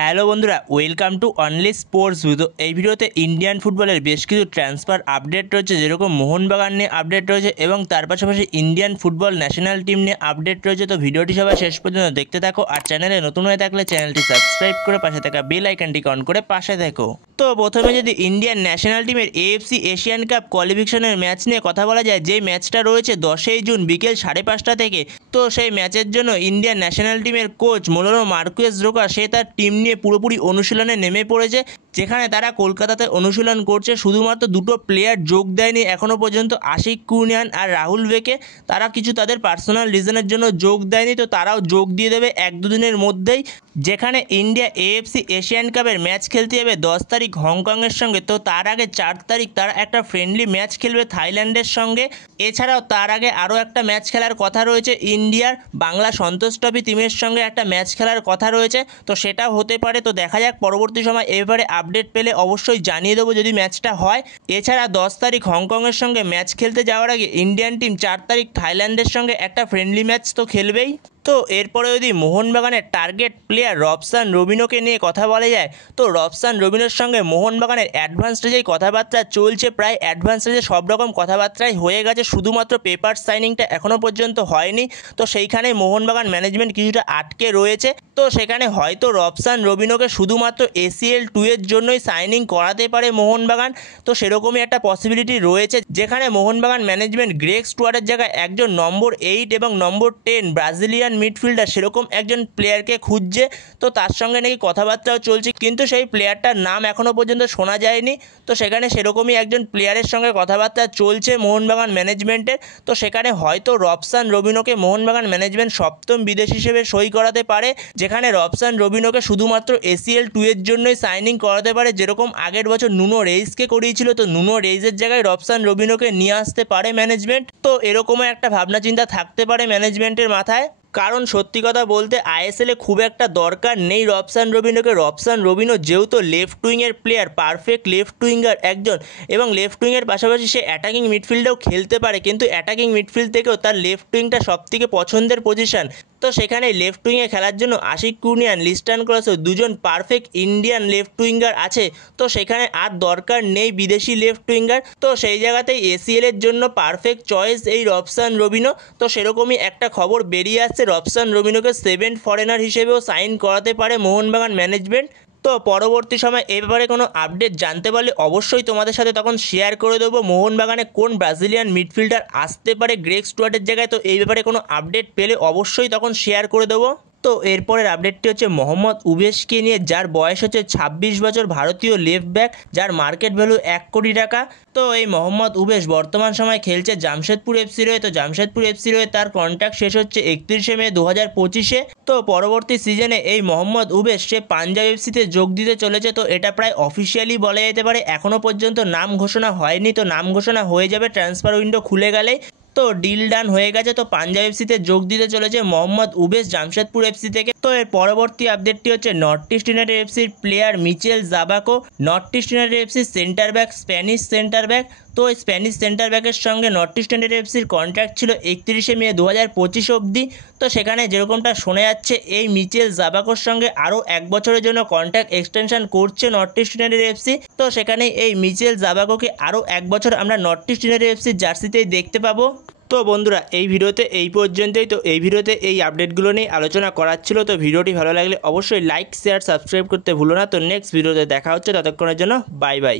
Hello বন্ধুরা, welcome to only sports video. এই ভিডিওতে ইন্ডিয়ান ফুটবলের বেশ কিছু ট্রান্সফার আপডেট রয়েছে, যেরকম মোহনবাগান নিয়ে আপডেট রয়েছে এবং তার পাশাপাশি ইন্ডিয়ান ফুটবল ন্যাশনাল টিম নিয়ে আপডেট রয়েছে। তো ভিডিওটি সবাই শেষ পর্যন্ত দেখতে থাকো, আর চ্যানেলে নতুন হয়ে থাকলে চ্যানেলটি সাবস্ক্রাইব করে পাশে থাকা বেল আইকনটি অন করে পাশে থাকো। তো প্রথমে যদি ইন্ডিয়ান ন্যাশনাল টিমের এএফসি এশিয়ান কাপ কোয়ালিফিকেশনের ম্যাচ নিয়ে কথা বলা যায়, যে ম্যাচটা রয়েছে 10ই জুন বিকেল 5:30 থেকে। তো সেই ম্যাচের জন্য ইন্ডিয়ান ন্যাশনাল টিমের কোচ মোলোনো মার্কুয়েস রোকা সে তার টিম নিয়ে পুরোপুরি অনুশীলনে নেমে পড়েছে, যেখানে তারা কলকাতাতে অনুশীলন করছে। শুধুমাত্র দুটো প্লেয়ার যোগ দেয়নি এখনও পর্যন্ত, আশিক কুনিয়ান আর রাহুল বেকে। তারা কিছু তাদের পার্সোনাল রিজনের জন্য যোগ দেয়নি, তো তারাও যোগ দিয়ে দেবে 1-2 দিনের মধ্যেই। যেখানে ইন্ডিয়া এএফসি এশিয়ান কাপের ম্যাচ খেলতে যাবে 10 তারিখ হংকংয়ের সঙ্গে। তো তার আগে 4 তারিখ তারা একটা ফ্রেন্ডলি ম্যাচ খেলবে থাইল্যান্ডের সঙ্গে। এছাড়াও তার আগে আরও একটা ম্যাচ খেলার কথা রয়েছে, ইন্ডিয়ার বাংলা সন্তোষ ট্রফি টিমের সঙ্গে একটা ম্যাচ খেলার কথা রয়েছে। তো সেটাও হতে পারে, তো দেখা যাক পরবর্তী সময় এবারে আপডেট পেলে অবশ্যই জানিয়ে দেবো যদি ম্যাচটা হয়। এছাড়া 10 তারিখ হংকংয়ের সঙ্গে ম্যাচ খেলতে যাওয়ার আগে ইন্ডিয়ান টিম 4 তারিখ থাইল্যান্ডের সঙ্গে একটা ফ্রেন্ডলি ম্যাচ তো খেলবেই। তো এরপরে যদি মোহনবাগানের টার্গেট প্লেয়ার রবসান রবিনোকে নিয়ে কথা বলা যায়, তো রবসান রবিনোর সঙ্গে মোহনবাগানের অ্যাডভান্স স্টেজেই কথাবার্তা চলছে। প্রায় অ্যাডভান্স স্টেজে সব রকম কথাবার্তাই হয়ে গেছে, শুধুমাত্র পেপার সাইনিংটা এখনও পর্যন্ত হয়নি। তো সেইখানে মোহনবাগান ম্যানেজমেন্ট কিছুটা আটকে রয়েছে। তো সেখানে হয়তো রবসান রবিনোকে শুধুমাত্র ACL 2 এর জন্যই সাইনিং করাতে পারে মোহনবাগান। তো সেরকমই একটা পসিবিলিটি রয়েছে, যেখানে মোহনবাগান ম্যানেজমেন্ট গ্রেগ স্টুয়ার্টের জায়গায় একজন নম্বর 8 এবং নম্বর 10 ব্রাজিলিয়ান মিডফিল্ডার সেরকম একজন প্লেয়ারকে খুঁজছে। তো তার সঙ্গে নাকি কথাবার্তাও চলছে, কিন্তু সেই প্লেয়ারটার নাম এখনও পর্যন্ত শোনা যায়নি। তো সেখানে সেরকমই একজন প্লেয়ারের সঙ্গে কথাবার্তা চলছে মোহনবাগান ম্যানেজমেন্টের। তো সেখানে হয়তো রবসান রবিনোকে মোহনবাগান ম্যানেজমেন্ট সপ্তম বিদেশি হিসেবে সই করাতে পারে, যেখানে রবসান রবিনোকে শুধুমাত্র ACL 2 এর জন্যই সাইনিং করাতে পারে, যেরকম আগের বছর নুনো রেইসকে করিয়েছিল। তো নুনো রেইসের জায়গায় রবসান রবিনোকে নিয়ে আসতে পারে ম্যানেজমেন্ট। তো এরকমও একটা ভাবনা চিন্তা থাকতে পারে ম্যানেজমেন্টের মাথায়, কারণ সত্যি কথা বলতে ISL-এ খুব একটা দরকার নেই রবসান রবিনোকে। রবসান রবিনো যেহেতু লেফট উইংয়ের প্লেয়ার, পারফেক্ট লেফট উইঙ্গার একজন, এবং লেফট উইংয়ের পাশাপাশি সে অ্যাটাকিং মিডফিল্ডেও খেলতে পারে, কিন্তু অ্যাটাকিং মিডফিল্ড থেকেও তার লেফট উইংটা সবথেকে পছন্দের পজিশন। তো সেখানে লেফট উইংয়ে খেলার জন্য আশিক কুনিয়ান, লিস্টান ক্রসও দুজন পারফেক্ট ইন্ডিয়ান লেফট উইঙ্গার আছে। তো সেখানে আর দরকার নেই বিদেশি লেফট উইঙ্গার। তো সেই জায়গাতেই ACL-এর জন্য পারফেক্ট চয়েস এই রবসান রবিনো। তো সেরকমই একটা খবর বেরিয়ে আসছে, রবসান রবিনোকে 7th ফরেনার হিসেবেও সাইন করাতে পারে মোহনবাগান ম্যানেজমেন্ট। তো পরবর্তী সময় এ ব্যাপারে কোনো আপডেট জানতে পারলে অবশ্যই তোমাদের সাথে তখন শেয়ার করে দেবো। মোহনবাগানে কোন ব্রাজিলিয়ান মিডফিল্ডার আসতে পারে গ্রেগ স্টুয়ার্টের জায়গায়, তো এই ব্যাপারে কোনো আপডেট পেলে অবশ্যই তখন শেয়ার করে দেবো। তো এরপরের আপডেটটি হচ্ছে মোহাম্মদ উবেশকে নিয়ে, যার বয়স হচ্ছে 26 বছর, ভারতীয় লেফট ব্যাক, যার মার্কেট ভ্যালু 1 কোটি টাকা। তো এই মোহাম্মদ উবেশ বর্তমান সময় খেলছে জামশেদপুর FC হয়ে। তো জামশেদপুর FC হয়ে তার কন্ট্রাক্ট শেষ হচ্ছে 31শে মে 2025-এ। তো পরবর্তী সিজনে এই মোহাম্মদ উবেশ সে পাঞ্জাব FC-তে যোগ দিতে চলেছে। তো এটা প্রায় অফিসিয়ালি বলা যেতে পারে, এখনও পর্যন্ত নাম ঘোষণা হয়নি। তো নাম ঘোষণা হয়ে যাবে ট্রান্সফার উইন্ডো খুলে গেলেই। তো ডিল ডান হয়ে গেছে। তো পাঞ্জাব FC-তে যোগ দিতে চলেছে মোহাম্মদ উবেশ জামশেদপুর FC থেকে। তো এর পরবর্তী আপডেটটি হচ্ছে নর্থ ইস্ট ইউনাইটেড FC-র player Michel Zabaco. North East United FC-র centre back, Spanish centre back. তো এই স্প্যানিশ সেন্টার ব্যাকের সঙ্গে নর্থ ইস্ট ইউনাইটেড FC-র কন্ট্রাক্ট ছিল 31শে মে 2025 অবধি। তো সেখানে যেরকমটা শোনা যাচ্ছে, এই মিচেল জাবাকোর সঙ্গে আরও 1 বছরের জন্য কন্ট্রাক্ট এক্সটেনশন করছে নর্থ ইস্ট ইউনাইটেড FC। তো সেখানে এই মিচেল জাবাকোকে আরও 1 বছর আমরা নর্থ ইস্ট ইউনাইটেড FC-র জার্সিতেই দেখতে পাবো। তো বন্ধুরা, এই ভিডিওতে এই পর্যন্তই। তো এই ভিডিওতে এই আপডেটগুলো নিয়ে আলোচনা করার ছিল। তো ভিডিওটি ভালো লাগলে অবশ্যই লাইক, শেয়ার, সাবস্ক্রাইব করতে ভুলো না। তো নেক্সট ভিডিওতে দেখা হচ্ছে, ততক্ষণের জন্য বাই বাই।